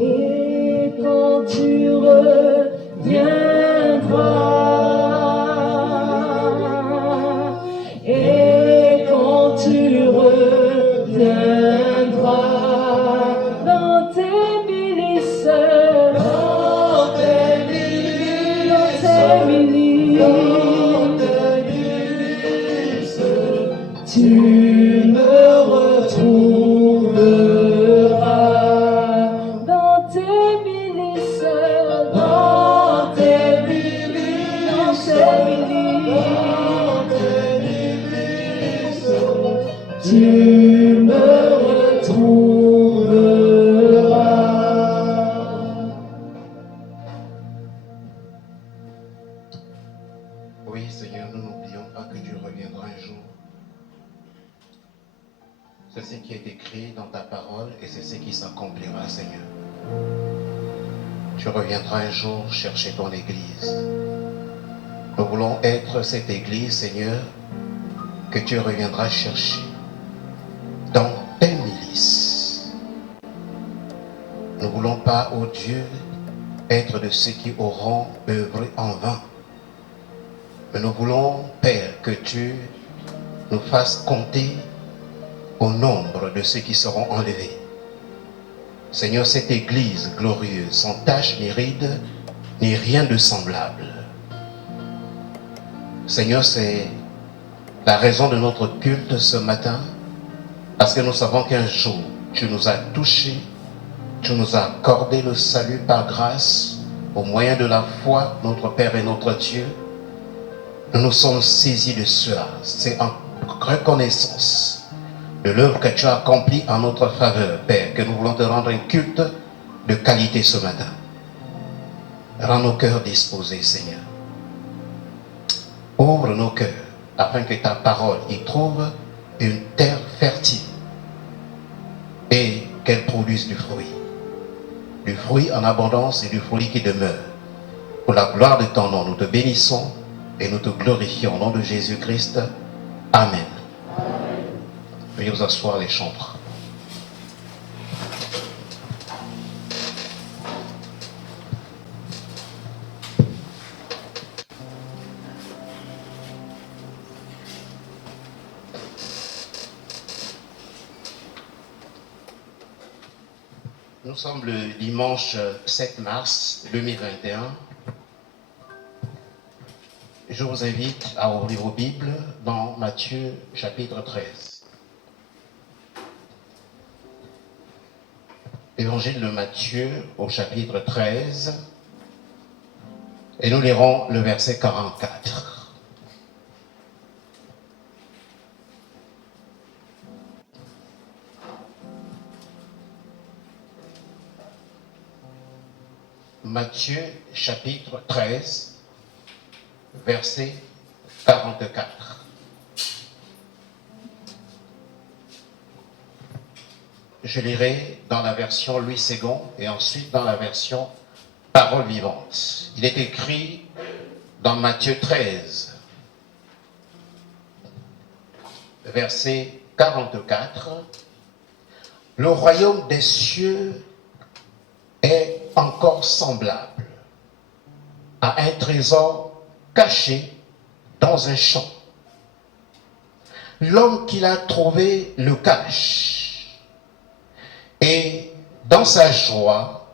Et quand tu reviendras, et quand tu reviendras dans tes milices, dans tes milices, tu me retrouveras dans tes milices, dans tes milices, tu me retrouveras. Oui, Seigneur, nous n'oublions pas que tu reviendras un jour. C'est ce qui est écrit dans ta parole et c'est ce qui s'accomplira, Seigneur. Tu reviendras un jour chercher ton Église. Nous voulons être cette Église, Seigneur, que tu reviendras chercher dans tes milices. Nous ne voulons pas, ô Dieu, être de ceux qui auront œuvré en vain. Mais nous voulons, Père, que tu nous fasses compter au nombre de ceux qui seront enlevés. Seigneur, cette Église glorieuse, sans tache ni ride, ni rien de semblable. Seigneur, c'est la raison de notre culte ce matin, parce que nous savons qu'un jour, tu nous as touchés, tu nous as accordé le salut par grâce, au moyen de la foi, notre Père et notre Dieu. Nous nous sommes saisis de cela. C'est en reconnaissance de l'œuvre que tu as accomplie en notre faveur, Père, que nous voulons te rendre un culte de qualité ce matin. Rends nos cœurs disposés, Seigneur. Ouvre nos cœurs afin que ta parole y trouve une terre fertile et qu'elle produise du fruit en abondance et du fruit qui demeure. Pour la gloire de ton nom, nous te bénissons et nous te glorifions au nom de Jésus-Christ. Amen. Veuillez vous asseoir les chantres. Nous sommes le dimanche 7 mars 2021. Je vous invite à ouvrir vos Bibles dans Matthieu chapitre 13. Évangile de Matthieu au chapitre 13. Et nous lirons le verset 44. Matthieu chapitre 13, verset 44. Je lirai dans la version Louis II et ensuite dans la version Parole vivante. Il est écrit dans Matthieu 13, verset 44. Le royaume des cieux est encore semblable à un trésor caché dans un champ. L'homme qui l'a trouvé le cache, et dans sa joie,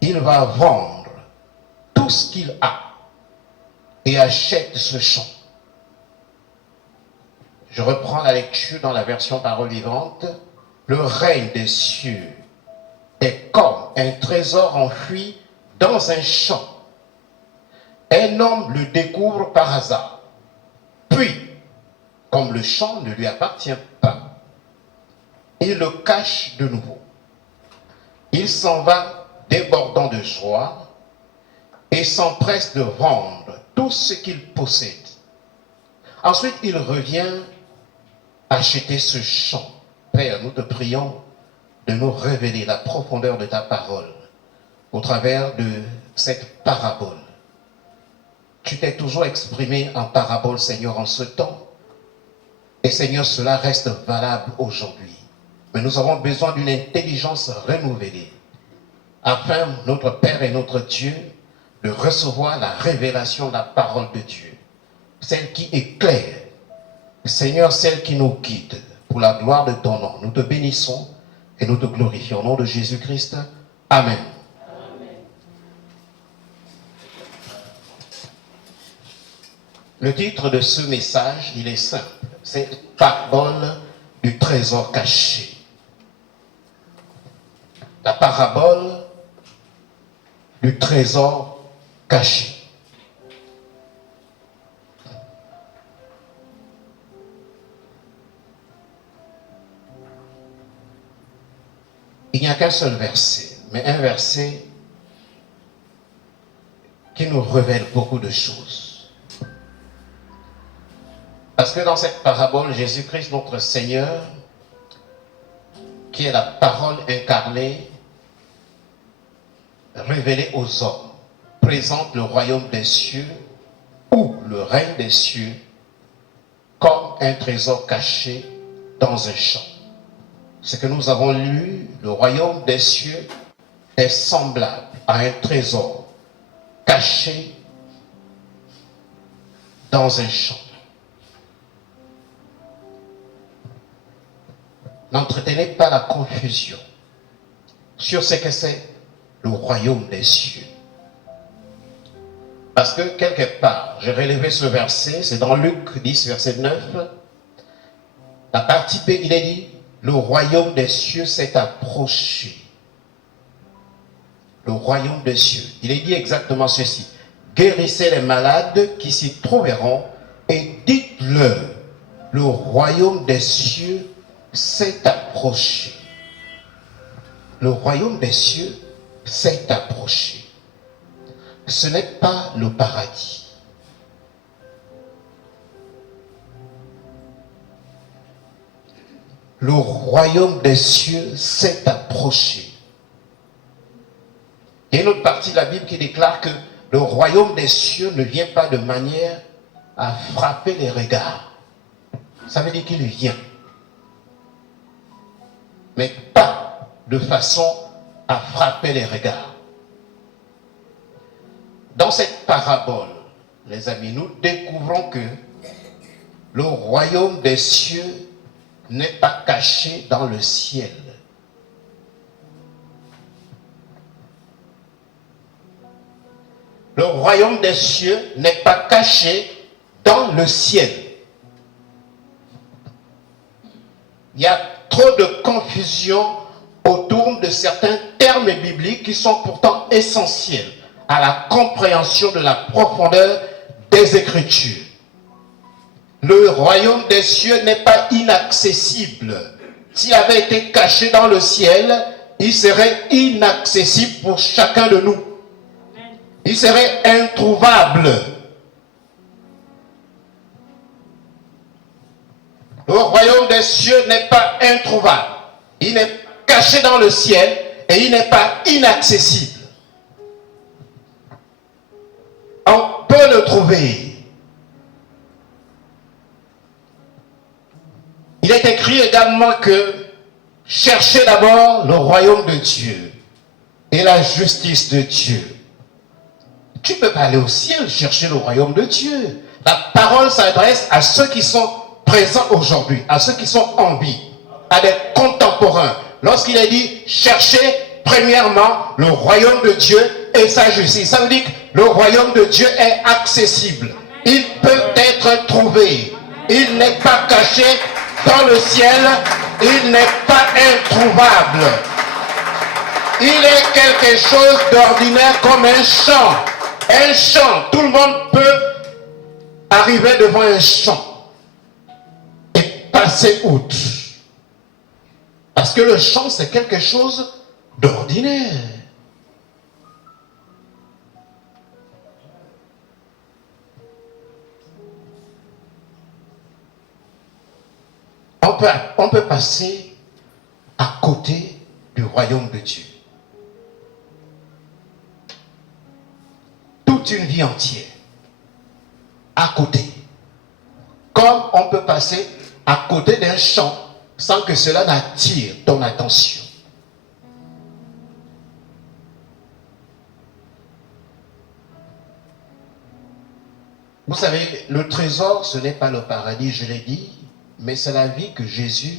il va vendre tout ce qu'il a et achète ce champ. Je reprends la lecture dans la version Parole vivante. Le règne des cieux est comme un trésor enfoui dans un champ. Un homme le découvre par hasard. Puis, comme le champ ne lui appartient pas, il le cache de nouveau. Il s'en va débordant de joie et s'empresse de vendre tout ce qu'il possède. Ensuite, il revient acheter ce champ. Père, nous te prions de nous révéler la profondeur de ta parole au travers de cette parabole. Tu t'es toujours exprimé en parabole, Seigneur, en ce temps. Et Seigneur, cela reste valable aujourd'hui. Mais nous avons besoin d'une intelligence renouvelée afin, notre Père et notre Dieu, de recevoir la révélation de la parole de Dieu, celle qui éclaire, Seigneur, celle qui nous guide, pour la gloire de ton nom. Nous te bénissons et nous te glorifions. Au nom de Jésus-Christ, Amen. Le titre de ce message, il est simple, c'est « Parabole du trésor caché ». La parabole du trésor caché. Il n'y a qu'un seul verset, mais un verset qui nous révèle beaucoup de choses. Parce que dans cette parabole, Jésus-Christ, notre Seigneur, qui est la parole incarnée, révélée aux hommes, présente le royaume des cieux ou le règne des cieux comme un trésor caché dans un champ. Ce que nous avons lu, le royaume des cieux est semblable à un trésor caché dans un champ. N'entretenez pas la confusion sur ce que c'est le royaume des cieux. Parce que quelque part, j'ai relevé ce verset, c'est dans Luc 10, verset 9. La partie B, il est dit, le royaume des cieux s'est approché. Le royaume des cieux. Il est dit exactement ceci. Guérissez les malades qui s'y trouveront et dites-leur, le royaume des cieux s'est approché. Le royaume des cieux s'est approché. Ce n'est pas le paradis. Le royaume des cieux s'est approché. Il y a une autre partie de la Bible qui déclare que le royaume des cieux ne vient pas de manière à frapper les regards. Ça veut dire qu'il vient. Mais pas de façon à frapper les regards. Dans cette parabole, les amis, nous découvrons que le royaume des cieux n'est pas caché dans le ciel. Le royaume des cieux n'est pas caché dans le ciel. Il y a trop de confusion autour de certains termes bibliques qui sont pourtant essentiels à la compréhension de la profondeur des Écritures. Le royaume des cieux n'est pas inaccessible. S'il avait été caché dans le ciel, il serait inaccessible pour chacun de nous. Il serait introuvable. Le royaume des cieux n'est pas introuvable. Il est caché dans le ciel et il n'est pas inaccessible. On peut le trouver. Il est écrit également que cherchez d'abord le royaume de Dieu et la justice de Dieu. Tu ne peux pas aller au ciel chercher le royaume de Dieu. La parole s'adresse à ceux qui sont présents aujourd'hui, à ceux qui sont en vie, à des contemporains. Lorsqu'il est dit cherchez premièrement le royaume de Dieu et sa justice, ça veut dire que le royaume de Dieu est accessible. Il peut être trouvé. Il n'est pas caché dans le ciel. Il n'est pas introuvable. Il est quelque chose d'ordinaire comme un champ. Un champ. Tout le monde peut arriver devant un champ et passer outre. Parce que le champ, c'est quelque chose d'ordinaire. On peut passer à côté du royaume de Dieu. Toute une vie entière. À côté. Comme on peut passer à côté d'un champ sans que cela n'attire ton attention. Vous savez, le trésor, ce n'est pas le paradis, je l'ai dit, mais c'est la vie que Jésus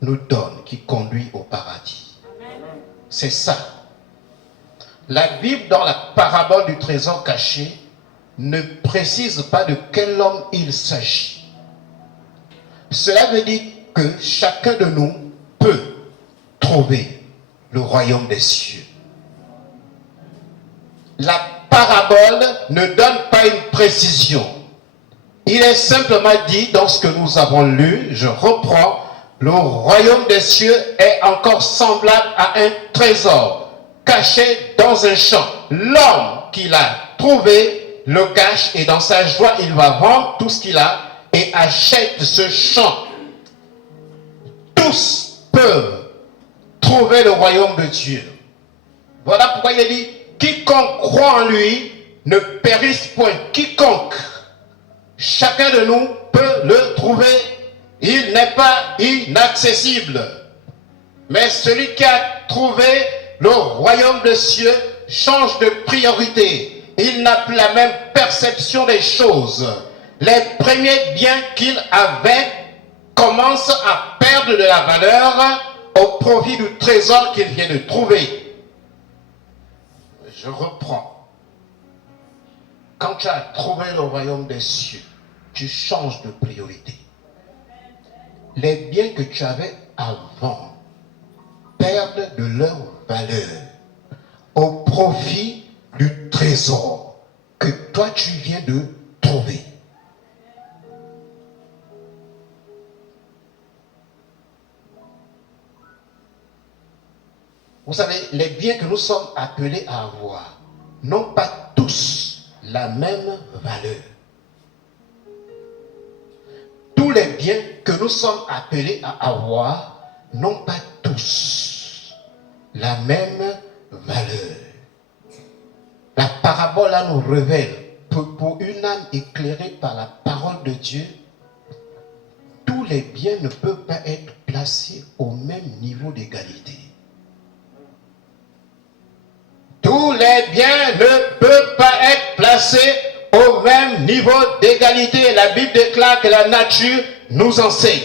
nous donne qui conduit au paradis. C'est ça. La Bible, dans la parabole du trésor caché, ne précise pas de quel homme il s'agit. Cela veut dire que chacun de nous peut trouver le royaume des cieux. La parabole ne donne pas une précision. Il est simplement dit dans ce que nous avons lu, je reprends, le royaume des cieux est encore semblable à un trésor caché dans un champ. L'homme qui l'a trouvé le cache et dans sa joie, il va vendre tout ce qu'il a et achète ce champ. Tous peuvent trouver le royaume de Dieu. Voilà pourquoi il est dit, quiconque croit en lui ne périsse point. Quiconque, chacun de nous peut le trouver. Il n'est pas inaccessible. Mais celui qui a trouvé le royaume des cieux change de priorité. Il n'a plus la même perception des choses. Les premiers biens qu'il avait commencent à perdre de la valeur au profit du trésor qu'il vient de trouver. Je reprends. Quand tu as trouvé le royaume des cieux, tu changes de priorité. Les biens que tu avais avant perdent de leur valeur au profit du trésor que toi tu viens de trouver. Vous savez, les biens que nous sommes appelés à avoir n'ont pas tous la même valeur. Tous les biens que nous sommes appelés à avoir n'ont pas tous la même valeur. La parabole là nous révèle que pour une âme éclairée par la parole de Dieu, tous les biens ne peuvent pas être placés au même niveau d'égalité. Tous les biens ne peuvent pas être placés au même niveau d'égalité. La Bible déclare que la nature nous enseigne.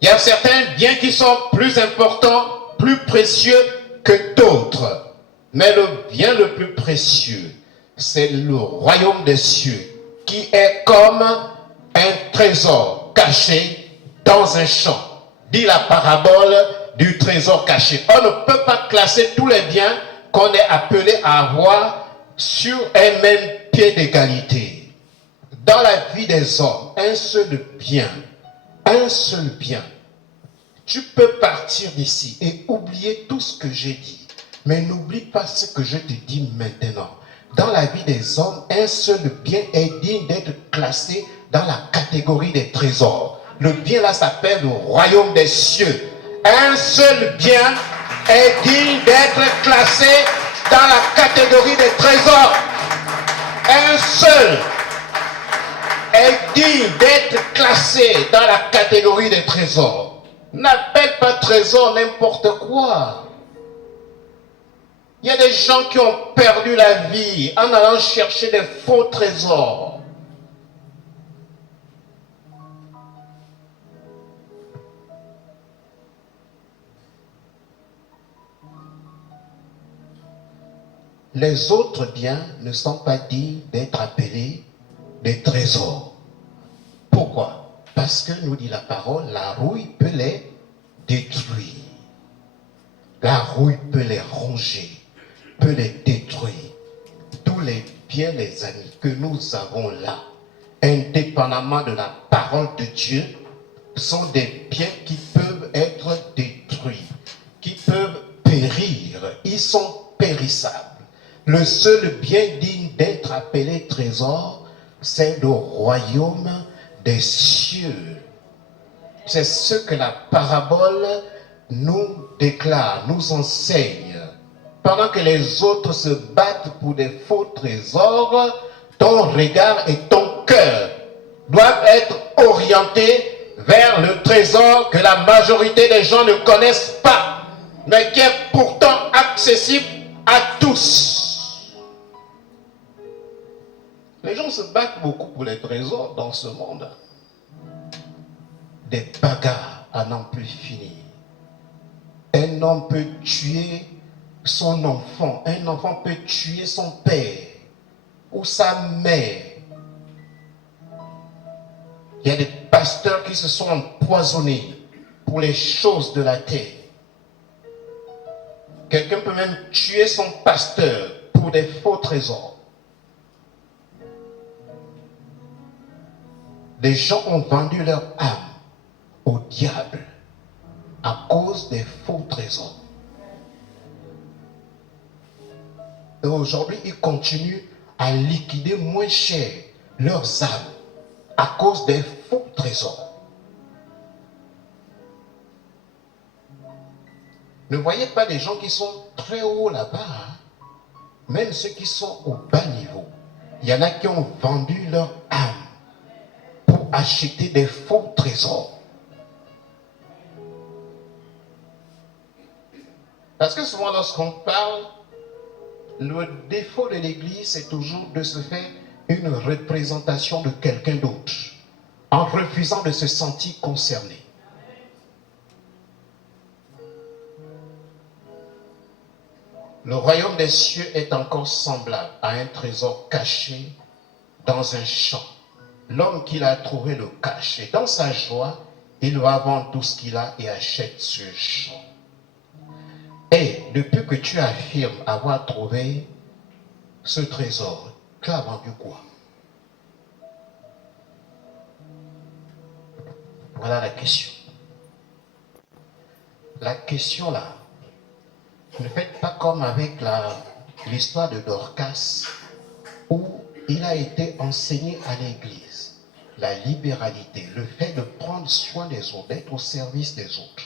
Il y a certains biens qui sont plus importants, plus précieux que d'autres. Mais le bien le plus précieux, c'est le royaume des cieux, qui est comme un trésor caché dans un champ. Dit la parabole du trésor caché. On ne peut pas classer tous les biens qu'on est appelé à avoir sur un même pied d'égalité. Dans la vie des hommes, un seul bien, tu peux partir d'ici et oublier tout ce que j'ai dit. Mais n'oublie pas ce que je te dis maintenant. Dans la vie des hommes, un seul bien est digne d'être classé dans la catégorie des trésors. Le bien là s'appelle le royaume des cieux. Un seul bien est digne d'être classé dans la catégorie des trésors. Un seul est digne d'être classé dans la catégorie des trésors. N'appelle pas trésor n'importe quoi. Il y a des gens qui ont perdu la vie en allant chercher des faux trésors. Les autres biens ne sont pas dignes d'être appelés des trésors. Pourquoi? Parce que, nous dit la parole, la rouille peut les détruire. La rouille peut les ronger, peut les détruire. Tous les biens, les amis, que nous avons là, indépendamment de la parole de Dieu, sont des biens qui peuvent être détruits, qui peuvent périr. Ils sont périssables. Le seul bien digne d'être appelé trésor, c'est le royaume des cieux. C'est ce que la parabole nous déclare, nous enseigne. Pendant que les autres se battent pour des faux trésors, ton regard et ton cœur doivent être orientés vers le trésor que la majorité des gens ne connaissent pas, mais qui est pourtant accessible à tous. Les gens se battent beaucoup pour les trésors dans ce monde. Des bagarres à n'en plus finir. Un homme peut tuer son enfant. Un enfant peut tuer son père ou sa mère. Il y a des pasteurs qui se sont empoisonnés pour les choses de la terre. Quelqu'un peut même tuer son pasteur pour des faux trésors. Des gens ont vendu leur âme au diable à cause des faux trésors. Et aujourd'hui, ils continuent à liquider moins cher leurs âmes à cause des faux trésors. Ne voyez pas des gens qui sont très hauts là-bas, hein? Même ceux qui sont au bas niveau. Il y en a qui ont vendu leur âme pour acheter des faux trésors. Parce que souvent lorsqu'on parle, le défaut de l'Église, c'est toujours de se faire une représentation de quelqu'un d'autre, en refusant de se sentir concerné. Le royaume des cieux est encore semblable à un trésor caché dans un champ. L'homme qui l'a trouvé le cache, et dans sa joie, il va vendre tout ce qu'il a et achète ce champ. Et depuis que tu affirmes avoir trouvé ce trésor, tu as vendu quoi? Voilà la question. La question là, ne faites pas comme avec l'histoire de Dorcas, où il a été enseigné à l'église la libéralité, le fait de prendre soin des autres, d'être au service des autres.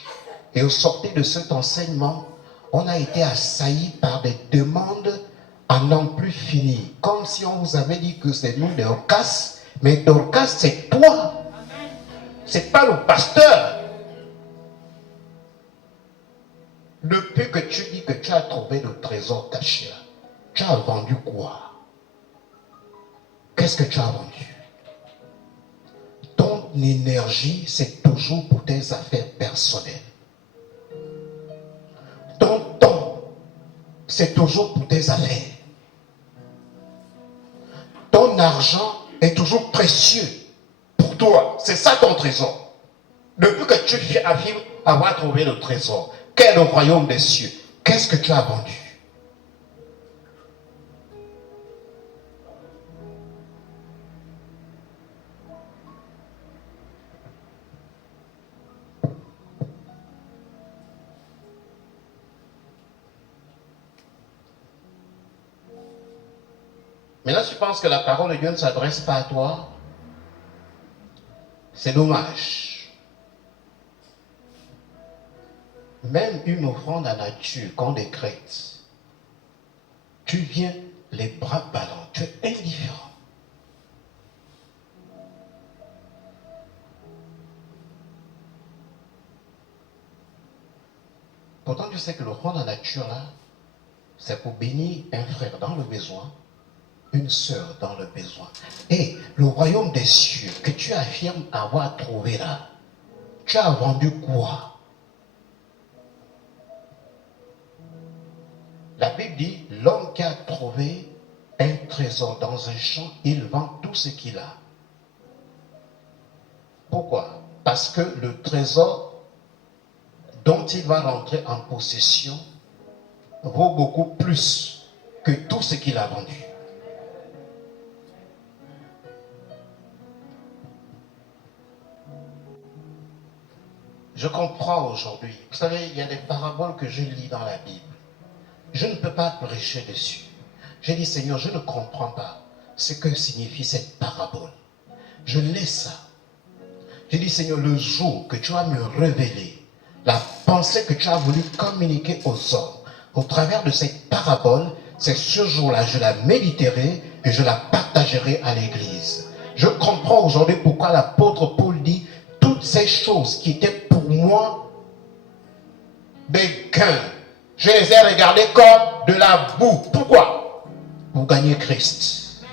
Et au sortir de cet enseignement, on a été assailli par des demandes à n'en plus finir. Comme si on vous avait dit que c'est nous Dorcas, mais Dorcas c'est toi. C'est pas le pasteur. Depuis que tu dis que tu as trouvé le trésor caché là, tu as vendu quoi? Qu'est-ce que tu as vendu? Ton énergie, c'est toujours pour tes affaires personnelles. Ton temps, c'est toujours pour tes affaires. Ton argent est toujours précieux pour toi. C'est ça ton trésor. Depuis que tu affirmes avoir trouvé le trésor, quel est le royaume des cieux? Qu'est-ce que tu as vendu? Mais là, tu penses que la parole de Dieu ne s'adresse pas à toi? C'est dommage. Même une offrande à nature qu'on décrète, tu viens les bras ballants, tu es indifférent. Pourtant, tu sais que l'offrande à nature, là, c'est pour bénir un frère dans le besoin, une sœur dans le besoin. Et le royaume des cieux que tu affirmes avoir trouvé là, tu as vendu quoi? La Bible dit, l'homme qui a trouvé un trésor dans un champ, il vend tout ce qu'il a. Pourquoi? Parce que le trésor dont il va rentrer en possession vaut beaucoup plus que tout ce qu'il a vendu. Je comprends aujourd'hui. Vous savez, il y a des paraboles que je lis dans la Bible. Je ne peux pas prêcher dessus. J'ai dit, Seigneur, je ne comprends pas ce que signifie cette parabole. Je laisse ça. J'ai dit, Seigneur, le jour que tu vas me révéler la pensée que tu as voulu communiquer aux hommes au travers de cette parabole, c'est ce jour-là, je la méditerai et je la partagerai à l'église. Je comprends aujourd'hui pourquoi l'apôtre Paul dit, toutes ces choses qui étaient pour moi des gains, je les ai regardées comme de la boue. Pourquoi? Pour gagner Christ.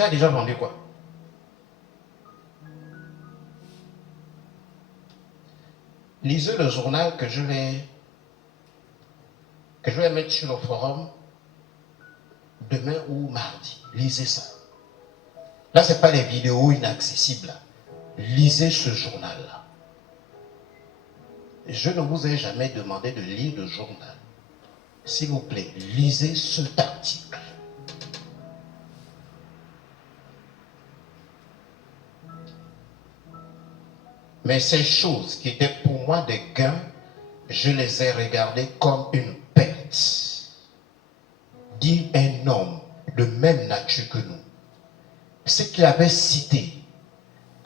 Tu as déjà vendu quoi? Lisez le journal que je vais mettre sur le forum demain ou mardi. Lisez ça. Là, ce n'est pas les vidéos inaccessibles. Lisez ce journal-là. Je ne vous ai jamais demandé de lire le journal. S'il vous plaît, lisez cet article. Mais ces choses qui étaient pour moi des gains, je les ai regardées comme une perte. Dit un homme de même nature que nous. Ce qu'il avait cité,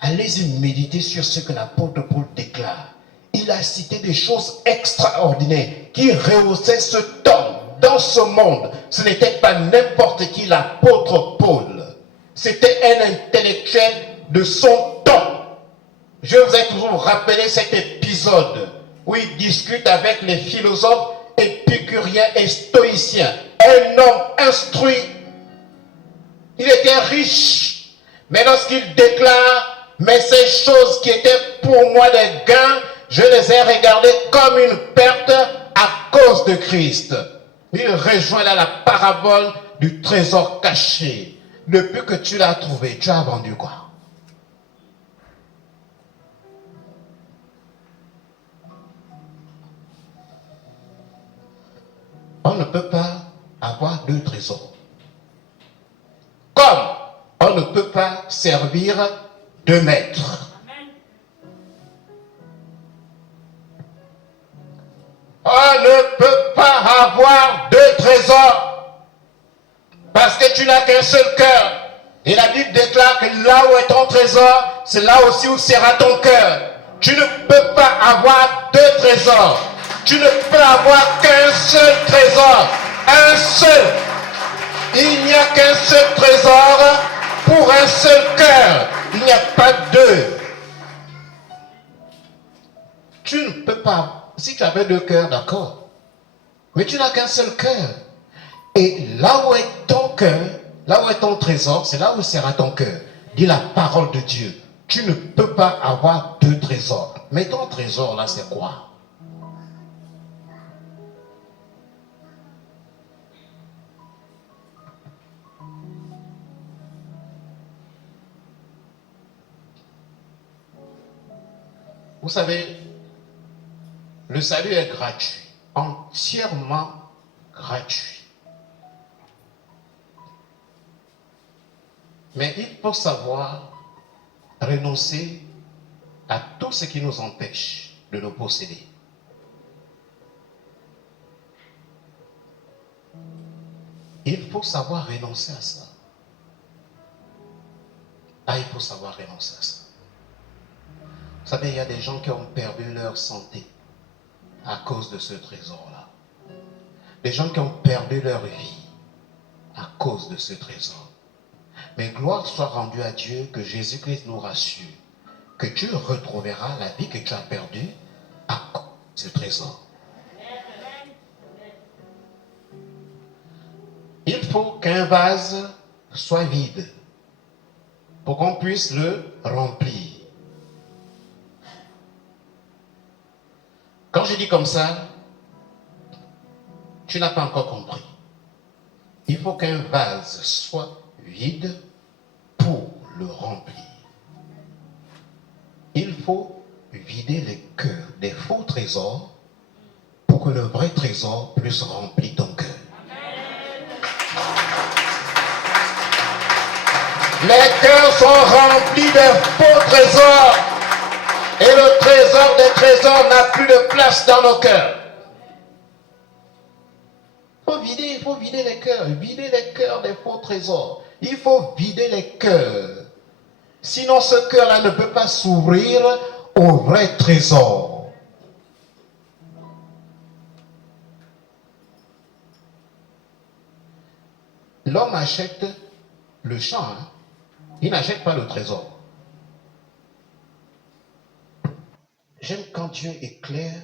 allez-y méditer sur ce que l'apôtre Paul déclare. Il a cité des choses extraordinaires qui rehaussaient ce temps dans ce monde. Ce n'était pas n'importe qui l'apôtre Paul. C'était un intellectuel de son temps. Je vous ai toujours rappelé cet épisode où il discute avec les philosophes épicuriens et stoïciens. Un homme instruit. Il était riche. Mais lorsqu'il déclare, mais ces choses qui étaient pour moi des gains, je les ai regardées comme une perte à cause de Christ. Il rejoint là la parabole du trésor caché. Depuis que tu l'as trouvé, tu as vendu quoi? On ne peut pas avoir deux trésors. Comme on ne peut pas servir deux maîtres. On ne peut pas avoir deux trésors. Parce que tu n'as qu'un seul cœur. Et la Bible déclare que là où est ton trésor, c'est là aussi où sera ton cœur. Tu ne peux pas avoir deux trésors. Tu ne peux avoir qu'un seul trésor. Un seul. Il n'y a qu'un seul trésor pour un seul cœur. Il n'y a pas deux. Tu ne peux pas. Si tu avais deux cœurs, d'accord. Mais tu n'as qu'un seul cœur. Et là où est ton cœur, là où est ton trésor, c'est là où sera ton cœur. Dis la parole de Dieu. Tu ne peux pas avoir deux trésors. Mais ton trésor là, c'est quoi? Vous savez, le salut est gratuit, entièrement gratuit. Mais il faut savoir renoncer à tout ce qui nous empêche de le posséder. Il faut savoir renoncer à ça. Ah, il faut savoir renoncer à ça. Vous savez, il y a des gens qui ont perdu leur santé à cause de ce trésor-là. Des gens qui ont perdu leur vie à cause de ce trésor. Mais gloire soit rendue à Dieu que Jésus-Christ nous rassure que tu retrouveras la vie que tu as perdue à cause de ce trésor. Il faut qu'un vase soit vide pour qu'on puisse le remplir. Quand je dis comme ça, tu n'as pas encore compris. Il faut qu'un vase soit vide pour le remplir. Il faut vider les cœurs des faux trésors pour que le vrai trésor puisse remplir ton cœur. Les cœurs sont remplis de faux trésors. Et le trésor des trésors n'a plus de place dans nos cœurs. Il faut vider les cœurs. Vider les cœurs des faux trésors. Il faut vider les cœurs. Sinon, ce cœur-là ne peut pas s'ouvrir au vrai trésor. L'homme achète le champ. Hein? Il n'achète pas le trésor. J'aime quand Dieu éclaire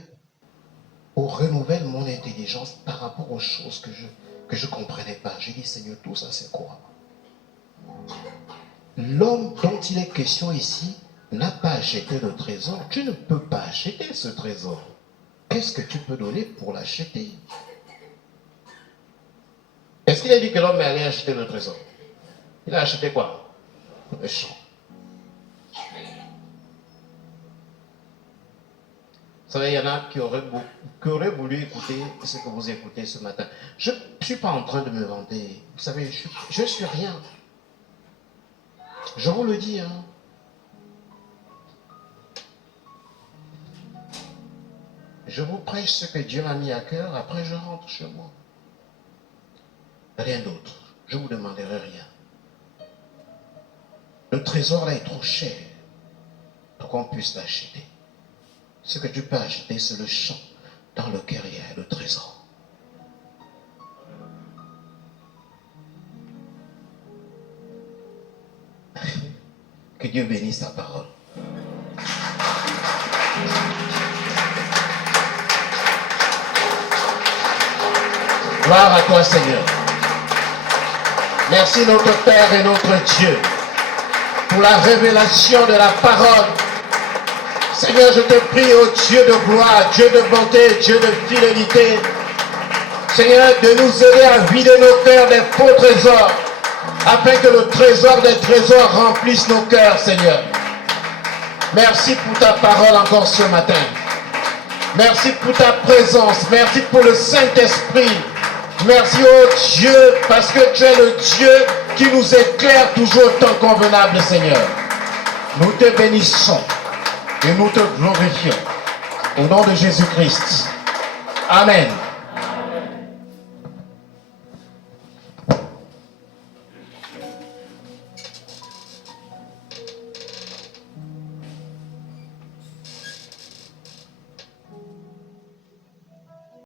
ou renouvelle mon intelligence par rapport aux choses que je ne comprenais pas. J'ai dit, Seigneur, tout ça c'est quoi? L'homme dont il est question ici n'a pas acheté le trésor. Tu ne peux pas acheter ce trésor. Qu'est-ce que tu peux donner pour l'acheter? Est-ce qu'il a dit que l'homme est allé acheter le trésor? Il a acheté quoi? Le champ. Vous savez, il y en a qui auraient voulu écouter ce que vous écoutez ce matin. Je ne suis pas en train de me vanter. Vous savez, je suis rien. Je vous le dis, hein. Je vous prêche ce que Dieu m'a mis à cœur, après je rentre chez moi. Rien d'autre. Je ne vous demanderai rien. Le trésor là est trop cher pour qu'on puisse l'acheter. Ce que tu peux acheter, c'est le champ dans lequel il y a le trésor. Que Dieu bénisse sa parole. Gloire à toi, Seigneur. Merci notre Père et notre Dieu pour la révélation de la parole. Seigneur, je te prie, ô Dieu de gloire, Dieu de bonté, Dieu de fidélité, Seigneur, de nous aider à vider nos cœurs des faux trésors, afin que le trésor des trésors remplisse nos cœurs, Seigneur. Merci pour ta parole encore ce matin. Merci pour ta présence. Merci pour le Saint-Esprit. Merci, ô Dieu, parce que tu es le Dieu qui nous éclaire toujours au temps convenable, Seigneur. Nous te bénissons et nous te glorifions. Au nom de Jésus-Christ. Amen.